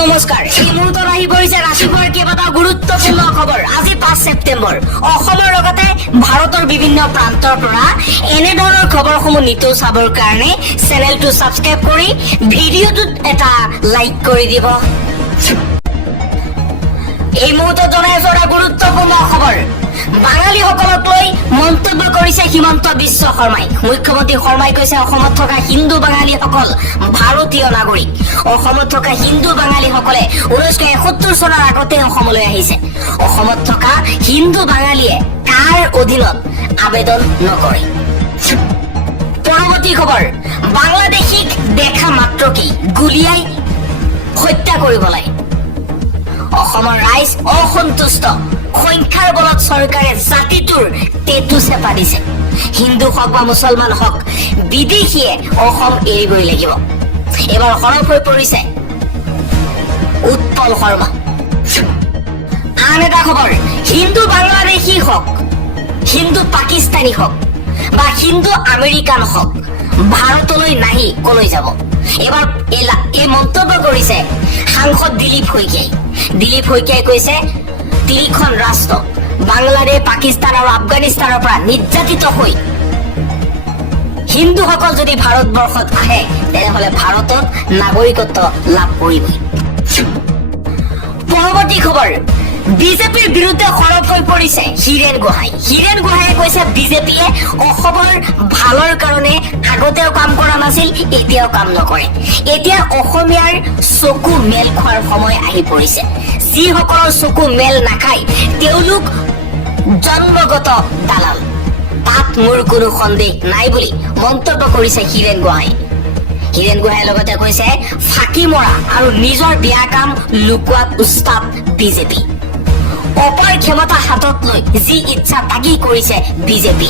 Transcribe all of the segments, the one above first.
নমস্কাৰ এই মুহূৰ্তত আহি পৰিছে ৰাতিপুৱাৰ কেইবাটাও গুৰুত্বপূৰ্ণ খবৰ। আজি 5 ছেপ্টেম্বৰ। অসমৰ লগতে ভাৰতৰ বিভিন্ন প্ৰান্তৰ পৰা এনেধৰণৰ খবৰসমূহ নিতৌ চাবৰ কাৰণে চেনেলটো সাবস্ক্ৰাইব কৰি ভিডিঅ'টোত এটা লাইক কৰি দিব। এই মুহূৰ্তত জনাই আছো এটা গুৰুত্বপূৰ্ণ খবৰ। বাঙালীসকলক লৈ মন্তব্য কৰিছে হিমন্ত বিশ্ব শৰ্মাই। মুখ্যমন্ত্ৰী শৰ্মাই কৈছে অসমত থকা হিন্দু বাঙালীসকল ভাৰতীয় নাগৰিক। অসমত থকা হিন্দু বাঙালীসকলে 1971 চনৰ আগতে অসমলৈ আহিছে। অসমত থকা হিন্দু বাঙালীয়ে কাৰ অধীনত আবেদন নকৰে। পৰৱৰ্তী খবৰ, বাংলাদেশীক দেখা মাত্ৰকেই গুলিয়াই হত্যা কৰিব লাগে। অসমৰ ৰাইজ অসন্তুষ্ট। সংখ্যাৰ বলত চৰকাৰে জাতিটোৰ টেটু চেপা দিছে। হিন্দু হওক বা মুছলমান হওক, বিদেশীয়ে অসম এৰিবই লাগিব। এবাৰ সৰব হৈ পৰিছে উৎপল শৰ্মা। আন এটা খবৰ, হিন্দু বাংলাদেশী হওক, হিন্দু পাকিস্তানী হওক বা হিন্দু আমেৰিকান হওক, ভাৰতলৈ নাহি কলৈ যাব। এবাৰ এই মন্তব্য কৰিছে সাংসদ দিলীপ শইকীয়াই। দিলীপ শইকীয়াই কৈছে তিনিখন ৰাষ্ট্ৰ বাংলাদেশ, পাকিস্তান আৰু আফগানিস্তানৰ পৰা নিৰ্যাতিত হৈ হিন্দুসকল যদি ভাৰতবৰ্ষত আহে তেনেহলে ভাৰতত নাগৰিকত্ব লাভ কৰিবই। পৰৱৰ্তী খবৰ, বিজেপিৰ বিৰুদ্ধে সৰব হৈ পৰিছে হীৰেন গোহাঁই। হীৰেন গোহাঁইয়ে কৈছে বিজেপিয়ে অসমৰ ভালৰ কাৰণে আগতেও কাম কৰা নাছিল, এতিয়াও কাম নকৰে। এতিয়া অসমীয়াৰ চকু মেল খোৱাৰ সময় আহি পৰিছে। যিসকলৰ চকু মেল নাখায় তেওঁলোক জন্মগত দালাল। তাত মোৰ কোনো সন্দেহ নাই বুলি মন্তব্য কৰিছে হীৰেন গোহাঁই। হীৰেন গোহাঁইয়ে লগতে কৈছে ফাঁকি মৰা আৰু নিজৰ বেয়া কাম লুকুৱাত উস্তাদ বিজেপি। অপাৰ ক্ষমতা হাতত লৈ যি ইচ্ছা তাকেই কৰিছে বিজেপি।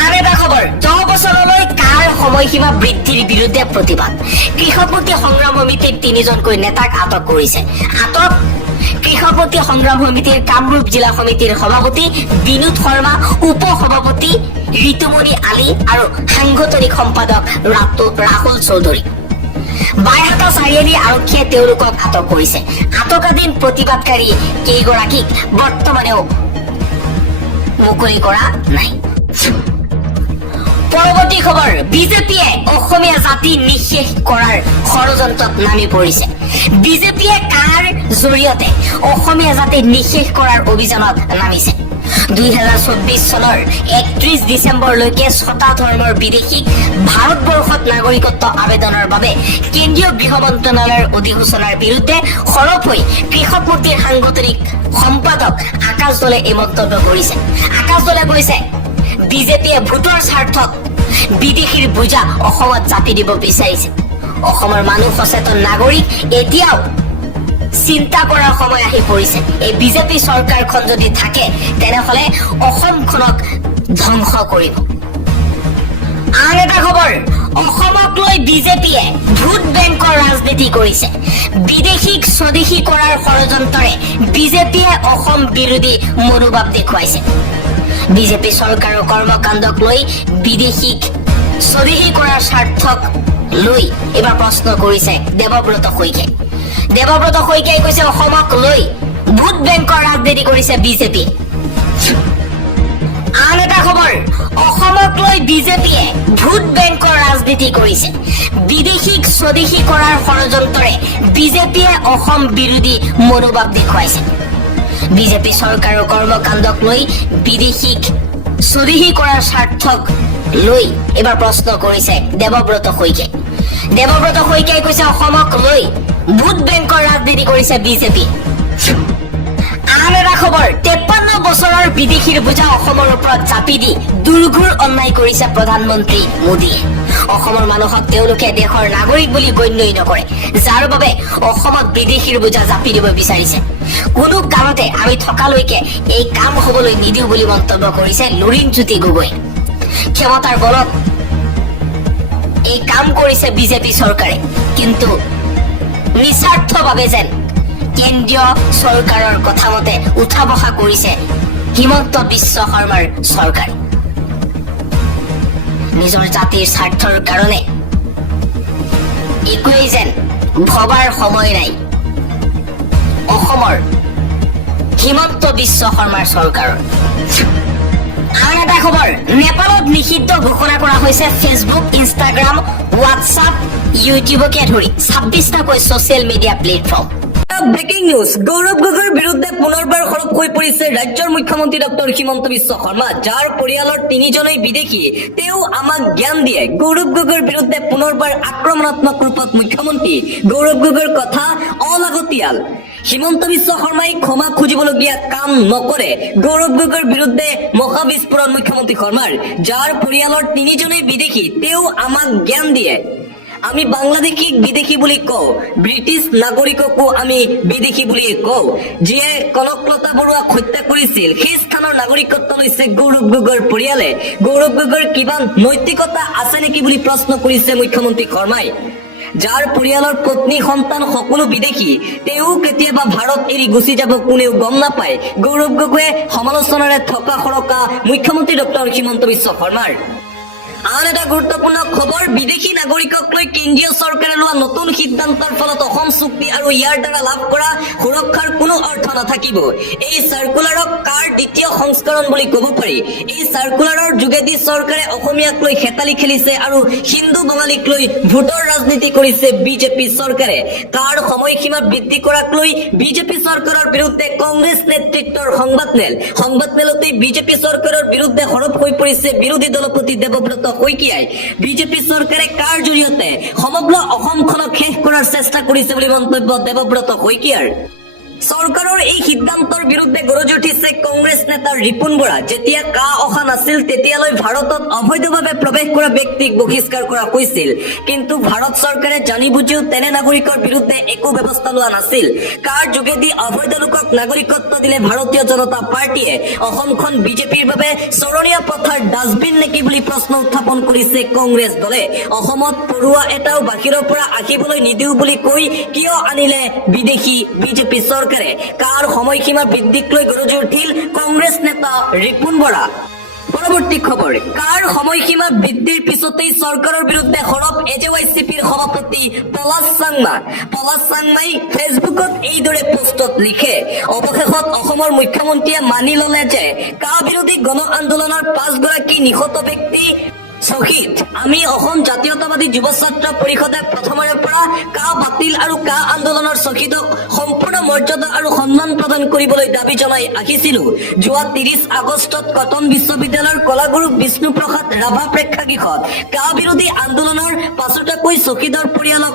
আন এটা খবৰ, 10 বছৰলৈ কাৰ সময়সীমা বৃদ্ধিৰ বিৰুদ্ধে প্ৰতিবাদ। কৃষকমুক্তি সংগ্ৰাম সমিতিৰ 3জনকৈ নেতাক আটক কৰিছে। আটক কৃষকমুক্তি সংগ্ৰাম সমিতিৰ কামৰূপ জিলা সমিতিৰ সভাপতি বিনোদ শৰ্মা, উপ সভাপতি ঋতুমণি আলী আৰু সাংগঠনিক সম্পাদক ৰাহুল চৌধুৰী। বাইহাটা চাৰিআলি আৰক্ষীয়ে তেওঁলোকক আটক কৰিছে। আটকাধীন প্ৰতিবাদকাৰী কেইগৰাকীক বৰ্তমানেও মুকলি কৰা নাই। পৰৱৰ্তী খবৰ, বিজেপিয়ে অসমীয়া জাতি নিঃশেষ কৰাৰ ষড়যন্ত্ৰত নামি পৰিছে। বিজেপিয়ে কাৰ জৰিয়তে অসমীয়া জাতি নিঃশেষ কৰাৰ অভিযানত নামিছে। 2024 চনৰ 31 ডিচেম্বৰলৈকে 6টা ধৰ্মৰ বিদেশীক ভাৰতবৰ্ষত নাগৰিকত্ব আবেদনৰ বাবে কেন্দ্ৰীয় গৃহ মন্ত্ৰালয়ৰ অধিসূচনাৰ বিৰুদ্ধে সৰব হৈ কৃষক মুক্তিৰ সাংগঠনিক সম্পাদক আকাশ দলে এই মন্তব্য কৰিছে। আকাশ দলে কৈছে বিজেপিয়ে ভোটৰ স্বাৰ্থত বিদেশীৰ বোজা অসমত চাপি দিব বিচাৰিছে। অসমৰ মানুহ সচেতন নাগৰিক এতিয়াও চিন্তা কৰাৰ সময় আহি পৰিছে। এই বিজেপি চৰকাৰখন যদি থাকে তেনেহলে অসমখনক ধ্বংস কৰিব। আন এটা খবৰ, অসমক লৈ বিজেপিয়ে ভোট বেংকৰ ৰাজনীতি কৰিছে। বিদেশীক স্বদেশী কৰাৰ ষড়যন্ত্ৰৰে বিজেপিয়ে অসম বিৰোধী মনোভাৱ দেখুৱাইছে। বিজেপি চৰকাৰৰ কৰ্মকাণ্ডক লৈ বিদেশীক স্বদেশী কৰাৰ স্বাৰ্থক লৈ এবাৰ প্ৰশ্ন কৰিছে দেৱব্ৰত শইকীয়াই। দেৱব্ৰত শইকীয়াই কৈছে অসমক লৈ ভোট বেংকৰ ৰাজনীতি কৰিছে বিজেপি। আন এটা খবৰ, অসমক লৈ বিজেপিয়ে ভোট বেংকৰ ৰাজনীতি কৰিছে। বিদেশীক স্বদেশী কৰাৰ ষড়যন্ত্ৰৰে বিজেপিয়ে অসম বিৰোধী মনোভাৱ দেখুৱাইছে। বিজেপি চৰকাৰৰ কৰ্মকাণ্ডক লৈ বিদেশীক স্বদেশী কৰাৰ স্বাৰ্থক লৈ এবাৰ প্ৰশ্ন কৰিছে দেৱব্ৰত শইকীয়াই। দেৱব্ৰত শইকীয়াই কৈছে অসমক লৈ ভোট বেংকৰ ৰাজনীতি কৰিছে বিজেপি। আন এটা খবৰ, 53 বছৰৰ বিদেশীৰ বোজা অসমৰ ওপৰত চাপি দি দুৰ্ঘোৰ অন্যায় কৰিছে প্ৰধানমন্ত্ৰী মোদীয়ে। অসমৰ মানুহক তেওঁলোকে দেশৰ নাগৰিক বুলি গণ্যই নকৰে, যাৰ বাবে অসমত বিদেশীৰ বোজা জাপি দিব বিচাৰিছে। কোনো কাৰণতে আমি থকালৈকে এই কাম হবলৈ নিদিওঁ বুলি মন্তব্য কৰিছে লুৰিণজ্যোতি গগৈ। ক্ষমতাৰ বলত এই কাম কৰিছে বিজেপি চৰকাৰে, কিন্তু নিস্বাৰ্থভাৱে যেন কেন্দ্ৰীয় চৰকাৰৰ কথা মতে উঠা বহা কৰিছে হিমন্ত বিশ্ব শৰ্মাৰ চৰকাৰে। নিজৰ জাতিৰ স্বাৰ্থৰ কাৰণে একোৱেই যেন ভবাৰ সময় নাই অসমৰ হিমন্ত বিশ্ব শৰ্মাৰ চৰকাৰৰ। আন এটা খবৰ, নেপালত নিষিদ্ধ ঘোষণা কৰা হৈছে ফেচবুক, ইনষ্টাগ্ৰাম, হোৱাটছআপ, ইউটিউবকে ধৰি 26টাকৈ social media platform. Breaking news, Gaurav গগৈৰ বিৰুদ্ধে পুনৰবাৰ সৰব হৈ পৰিছে ৰাজ্যৰ মুখ্যমন্ত্ৰী ডক্টৰ হিমন্ত বিশ্ব শৰ্মা, যাৰ পৰিয়ালৰ তিনিজনেই বিদেশী। তেওঁ আমাক জ্ঞান দিয়ে। গৌৰৱ গগৈৰ বিৰুদ্ধে পুনৰবাৰ আক্ৰমণাত্মক ৰূপত মুখ্যমন্ত্ৰী। গৌৰৱ গগৈৰ কথা অলাগতিয়াল। হিমন্ত বিশ্ব শৰ্মাই ক্ষমা খুজিবলগীয়া কাম নকৰে। গৌৰৱ গগৈৰ বিৰুদ্ধে মহা বিস্ফোৰণ মুখ্যমন্ত্ৰী শৰ্মাৰ, যাৰ পৰিয়ালৰ তিনিজনেই বিদেশী। তেওঁ আমাক জ্ঞান দিয়ে। আমি বাংলাদেশীক বিদেশী বুলি কওঁ, ব্ৰিটিছ নাগৰিককো আমি বিদেশী বুলিয়ে কওঁ। যিয়ে কনকলতা বৰুৱাক হত্যা কৰিছিল, সেই স্থানৰ নাগৰিকত্ব লৈছে গৌৰৱ গগৈৰ পৰিয়ালে। গৌৰৱ গগৈৰ কিবা নৈতিকতা আছে নেকি বুলি প্ৰশ্ন কৰিছে মুখ্যমন্ত্ৰী শৰ্মাই। যাৰ পৰিয়ালৰ পত্নী সন্তান সকলো বিদেশী, তেওঁ কেতিয়াবা ভাৰত এৰি গুচি যাব কোনেও গম নাপায়। গৌৰৱ গগৈয়ে সমালোচনাৰে থকা সৰকা মুখ্যমন্ত্ৰী ডক্টৰ হিমন্ত বিশ্ব শৰ্মাৰ। আন এটা গুৰুত্বপূৰ্ণ খবৰ, বিদেশী নাগৰিকক লৈ কেন্দ্ৰীয় চৰকাৰে লোৱা নতুন সিদ্ধান্তৰ ফলত অসম চুক্তি আৰু ইয়াৰ দ্বাৰা লাভ কৰা সুৰক্ষাৰ কোনো অৰ্থ নাথাকিব। এই চাৰ্কুলাৰক কাৰ দ্বিতীয় সংস্কৰণ বুলি ক'ব পাৰি। এই চাৰ্কুলাৰৰ যোগেদি চৰকাৰে অসমীয়াক লৈ হেতালি খেলিছে আৰু হিন্দু বঙালীক লৈ ভোটৰ ৰাজনীতি কৰিছে বিজেপি চৰকাৰে। কাৰ সময়সীমা বৃদ্ধি কৰাক লৈ বিজেপি চৰকাৰৰ বিৰুদ্ধে কংগ্ৰেছ নেতৃত্বৰ সংবাদমেলতেই বিজেপি চৰকাৰৰ বিৰুদ্ধে সৰব হৈ পৰিছে বিৰোধী দলপতি দেৱব্ৰত শইকীয়াই। বিজেপি চৰকাৰে কাৰ জৰিয়তে সমগ্ৰ অসমখনক শেষ কৰাৰ চেষ্টা কৰিছে বুলি মন্তব্য দেৱব্ৰত শইকীয়াৰ। চৰকাৰৰ এই সিদ্ধান্তৰ বিৰুদ্ধে গৰজি উঠিছে কংগ্ৰেছ নেতা ৰিপুণ বৰা। যেতিয়া কা অহা নাছিল তেতিয়ালৈ ভাৰতত অবৈধভাৱে প্ৰৱেশ কৰা ব্যক্তিক বহিষ্কাৰ কৰা হৈছিল, কিন্তু ভাৰত চৰকাৰে জানি বুজিও তেনে নাগৰিকৰ বিৰুদ্ধে একো ব্যৱস্থা লোৱা নাছিল। কাৰ যোগেদি অবৈধ লোকক নাগৰিকত্ব দিলে ভাৰতীয় জনতা পাৰ্টীয়ে। অসমখন বিজেপিৰ বাবে চৰণীয়া পথাৰ ডাষ্টবিন নেকি বুলি প্ৰশ্ন উত্থাপন কৰিছে কংগ্ৰেছ দলে। অসমত পৰুৱা এটাও বাহিৰৰ পৰা আহিবলৈ নিদিও বুলি কৈ কিয় আনিলে বিদেশী বিজেপি চৰকাৰে? কাৰ সময়সীমা বৃদ্ধিক লৈ গৰজি উঠিল কংগ্ৰেছ নেতা ৰিপুণ বৰা। পৰৱৰ্তী খবৰ, কাৰ সময়সীমা বৃদ্ধিৰ পিছতেই চৰকাৰৰ বিৰুদ্ধে সৰব এজেৱাইচিপিৰ সভাপতি পলাশ চাংমাই ফেচবুকত এইদৰে পোষ্টত লিখে। অৱশেষত অসমৰ মুখ্যমন্ত্ৰীয়ে মানি ললে যে কা বিৰোধী গণ আন্দোলনৰ 5গৰাকী নিহত ব্যক্তি শ্বহীদ। আমি অসম জাতীয়তাবাদী যুৱ ছাত্ৰ পৰিষদে প্ৰথমৰে পৰা কা বাতিল আৰু কা আন্দোলনৰ শ্বহীদক সম্পূৰ্ণ মৰ্যাদা আৰু সন্মান প্ৰদান কৰিবলৈ দাবী জনাই আহিছিলো। যোৱা 30 আগষ্টত কটন বিশ্ববিদ্যালয়ৰ কলাগুৰু বিষ্ণুপ্ৰসাদ ৰাভা প্ৰেক্ষাগৃহত কা বিৰোধী আন্দোলনৰ 5টাকৈ শ্বহীদৰ পৰিয়ালক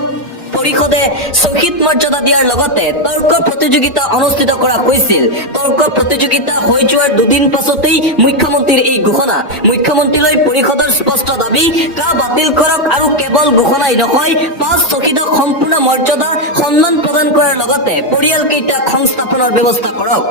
পৰিষদে শ্বহীদ মৰ্যাদা দিয়াৰ লগতে তৰ্ক প্ৰতিযোগিতা অনুষ্ঠিত কৰা হৈছিল। তৰ্ক প্ৰতিযোগিতা হৈ যোৱাৰ দুদিন পাছতেই মুখ্যমন্ত্ৰীৰ এই ঘোষণা। মুখ্যমন্ত্ৰীলৈ পৰিষদৰ স্পষ্ট দাবী, কা বাতিল কৰক আৰু কেৱল ঘোষণাই নহয়, 5 শ্বহীদক সম্পূৰ্ণ মৰ্যাদা সন্মান প্ৰদান কৰাৰ লগতে পৰিয়ালকেইটাক সংস্থাপনৰ ব্যৱস্থা কৰক।